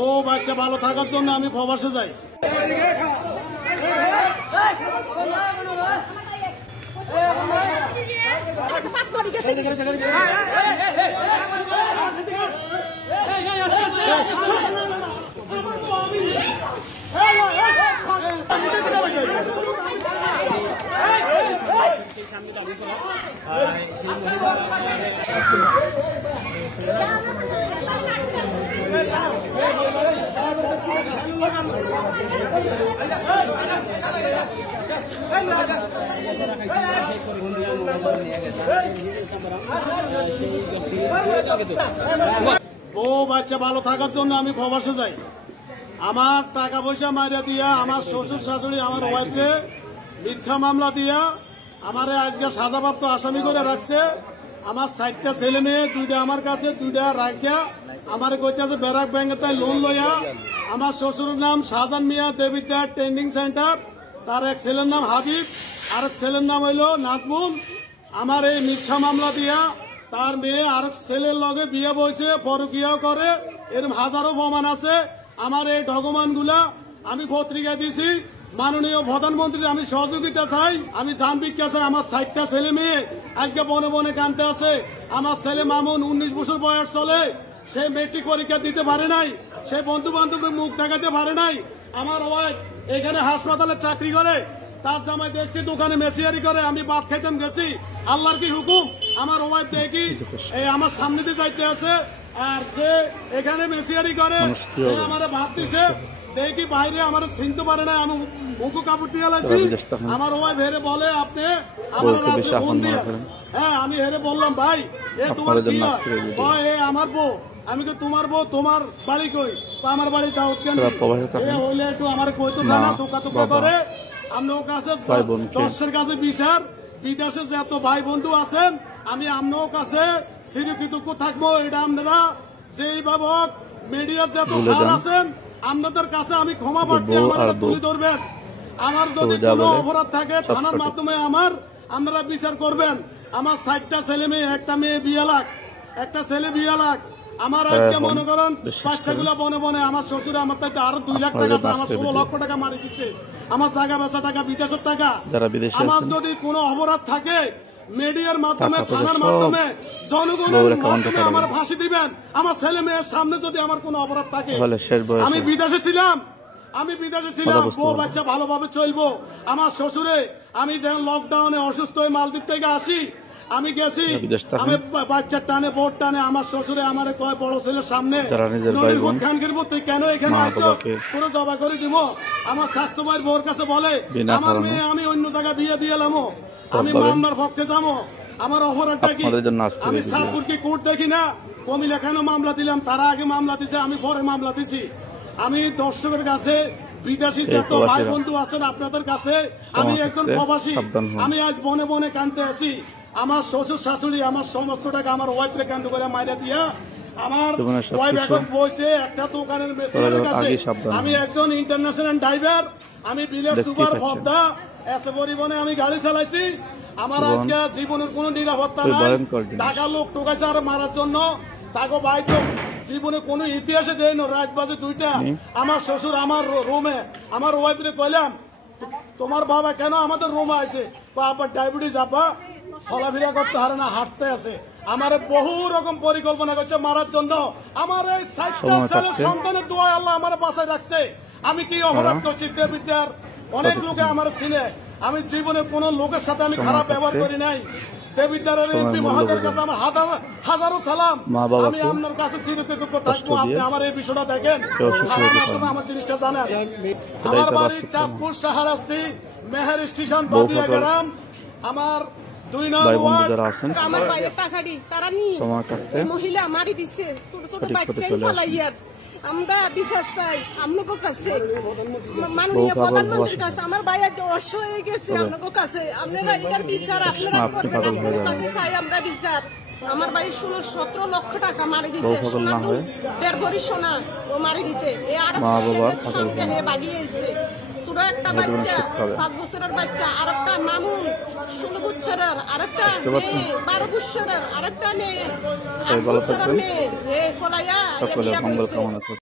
ও বাচ্চা ভালো থাকার জন্য আমি প্রবাসে যাই। ও বাচ্চা ভালো থাকার জন্য আমি প্রবাসে যাই। আমার টাকা পয়সা মাইরা দিয়া আমার শ্বশুর শাশুড়ি আমার ওয়াইফকে মিথ্যা মামলা দিয়া আমারে আজকে সাজাপ্রাপ্ত আসামি করে রাখছে। আমার 60টা ছেলে মেয়ে, 2টা আমার কাছে, 2টা রাখিয়া আমার কইতেছে ব্যারাক ব্যাংকে তাই লোন লইয়া। আমার শ্বশুরের নাম শাহজাহান মিয়া, দেবিদ্যার ট্রেনিং সেন্টার। তার এক ছেলের নাম হাবিব, আর এক ছেলের নাম হইল নাজমুল। আমার এই মিথ্যা মামলা দিয়া তার মেয়ে আরেক ছেলের লগে বিয়ে বইছে, পরকিয়াও করে, এরকম হাজারো প্রমাণ আছে। আমার এই ডকুমেন্টগুলা আমি পত্রিকায় দিছি। মাননীয় প্রধানমন্ত্রীর আমি সহযোগিতা চাই, আমি জান ভিক্ষা চাই। আমার 60টা ছেলে মেয়ে আজকে বনে বনে কানতে আছে। আমার ছেলে মামুন 19 বছর বয়স চলে, সে মেট্রিক পরীক্ষা দিতে পারে নাই, সে বন্ধু বান্ধবের মুখ দেখাতে পারে নাই। আমার ওয়াইফ এখানে হাসপাতালে চাকরি করে, তার জামাই দেখছি দোকানে মেসিয়ারি করে। আমি ভাত খাইতাম গেছি, আল্লাহর কি হুকুম আমার ওয়াইফ দেখি এই আমার সামনে দিয়ে যাইতে আছে, আর সে এখানে মেসিয়ারি করে, সে আমার ভাত দিছে দেখি বাইরে আমার চিনতে পারে না। আমি মুখো কাপড় দিয়ে লাগছি। আমার ওয়াইফ হেরে বলে আপনি আমার ফোন দিয়ে, হ্যাঁ আমি হেরে বললাম ভাই এ তোমার ভাই এ আমার বউ। আমি তো তোমার বউ, তোমার বাড়ি কই? আমার বাড়ি দাউদকান্দি। হইলে একটু আমার কইতো জানা, তোকা তোকা করে। আপনার কাছে 10-এর কাছে বিচার, বিদেশে যত ভাই বন্ধু আছেন আমি আপনার কাছে চিরকৃতজ্ঞ থাকবো। এটা আপনারা যেইভাবে মিডিয়ার যত স্যার আছেন আপনাদের কাছে আমি ক্ষমা প্রার্থী, আমাকে তুলে ধরবেন। আমার যদি কোনো অপরাধ থাকে থানার মাধ্যমে আমার আপনারা বিচার করবেন। আমার 60টা ছেলে মেয়ে, একটা মেয়ে 20 লাখ, একটা ছেলে 20 লাখ। আমার আজকে মনে করেন বাচ্চাগুলা বনে বনে, আমার শ্বশুরে আমার তাইতে আরো 2 লাখ টাকা, আমার 16 লক্ষ টাকা মারি দিচ্ছে। আমার জায়গা বেচা টাকা, বিদেশের টাকা। আমার যদি কোনো অপরাধ থাকে মিডিয়ার মাধ্যমে, থানার মাধ্যমে, জনগণের মাধ্যমে আমার ফাঁসি দিবেন। আমার ছেলে মেয়ের সামনে যদি আমার কোনো অপরাধ থাকে, আমি বিদেশে ছিলাম, বউ বাচ্চা ভালোভাবে চলবো। আমার শ্বশুরে আমি যেন লকডাউনে অসুস্থ হয়ে মালদ্বীপ থেকে আসি, আমি গেছি, আমি বাচ্চার টানে বোট টানে আমার শ্বশুরে আমার কয় বড় ছেলের সামনে খান করবো, তুই কেন এখানে আসো, তোরা জবা করে দিব। আমার স্বাস্থ্য ভাইয়ের বউর কাছে বলে আমার মেয়ে আমি অন্য জায়গায় বিয়ে দিয়ে এলাম, আমি মামলার পক্ষে যাবো। আমার অপরাধটা কি? আমি সাতপুরকে কোর্ট দেখি না, কমিলা কেন মামলা দিলাম? তারা আগে মামলা দিছে, আমি পরে মামলা দিছি। আমি দর্শকের কাছে, বিদেশি যত ভাই বন্ধু আছেন আপনাদের কাছে, আমি একজন প্রবাসী, আমি আজ বনে বনে কানতে আছি। আমার শ্বশুর শাশুড়ি আমার সমস্ত টাকা আমার ওয়াইফরে কান্ড করে মাইরা দিয়া আমার ওয়াইফ এখন বসে একটা দোকানের মেশিনের কাছে। আমি একজন ইন্টারন্যাশনাল ড্রাইভার, আমি বিলের সুপার ভদ্দা, এসে পরিবহনে আমি গাড়ি চালাইছি। আমার আজকে জীবনের কোন নিরাপত্তা নাই। টাকা লোক টোকাইছে আর মারার জন্য, তাকে বাইক জীবনে কোন ইতিহাসে দেয় না। রাত বাজে 2টা, আমার শ্বশুর আমার রুমে, আমার ওয়াইফরে কইলাম তোমার বাবা কেন আমাদের রুমে আছে? আবার ডায়াবেটিস, আপা চলাফেরা করতে পারে না, হাঁটতে আছে। আমার বহু রকম পরিকল্পনা করছে মারার জন্য। আমার এই 60টা ছেলে সন্তানের দোয়া আল্লাহ আমার বাসায় রাখছে। আমি কি অপরাধ করছি? দেবিদ্যার অনেক লোকে আমার চিনে, আমি জীবনে কোন লোকের সাথে আমি খারাপ ব্যবহার করি নাই। দেবিদ্যার এমপি মহোদয়ের কাছে আমার হাজারো সালাম। আমি আপনার কাছে চিরকৃতজ্ঞ থাকবো, আপনি আমার এই বিষয়টা দেখেন, আমার জিনিসটা জানেন। আমার বাড়ি চাঁদপুর শাহরাস্তি মেহের স্টেশন বাদিয়া গ্রাম। আমার 2 নম্বর ওয়ার্ড। আমার ভাইয়ের টাকাড়ি তারা নি মহিলা মারি দিচ্ছে, ছোট ছোট বাচ্চা ফালাইয়া। আমরা বিচার চাই আপনাদের কাছে, মাননীয় প্রধানমন্ত্রীর কাছে। আমার ভাইয়ের অসুস্থ হয়ে গেছে আপনাদের কাছে, আপনারা এটার বিচার আপনারা করবেন। আপনাদের কাছে চাই আমরা বিচার। আমার ভাই 16-17 লক্ষ টাকা মারি দিছে, সোনা 1.5 ভরি সোনা ও মারি দিছে। এই আর সঙ্গে বাগিয়েছে ছোট একটা বাচ্চা, 5 বছরের বাচ্চা, আর একটা মামুন 16 বছরের, আর একটা 12 বছরের, আর একটা মেয়ে 8 বছরের মেয়ে।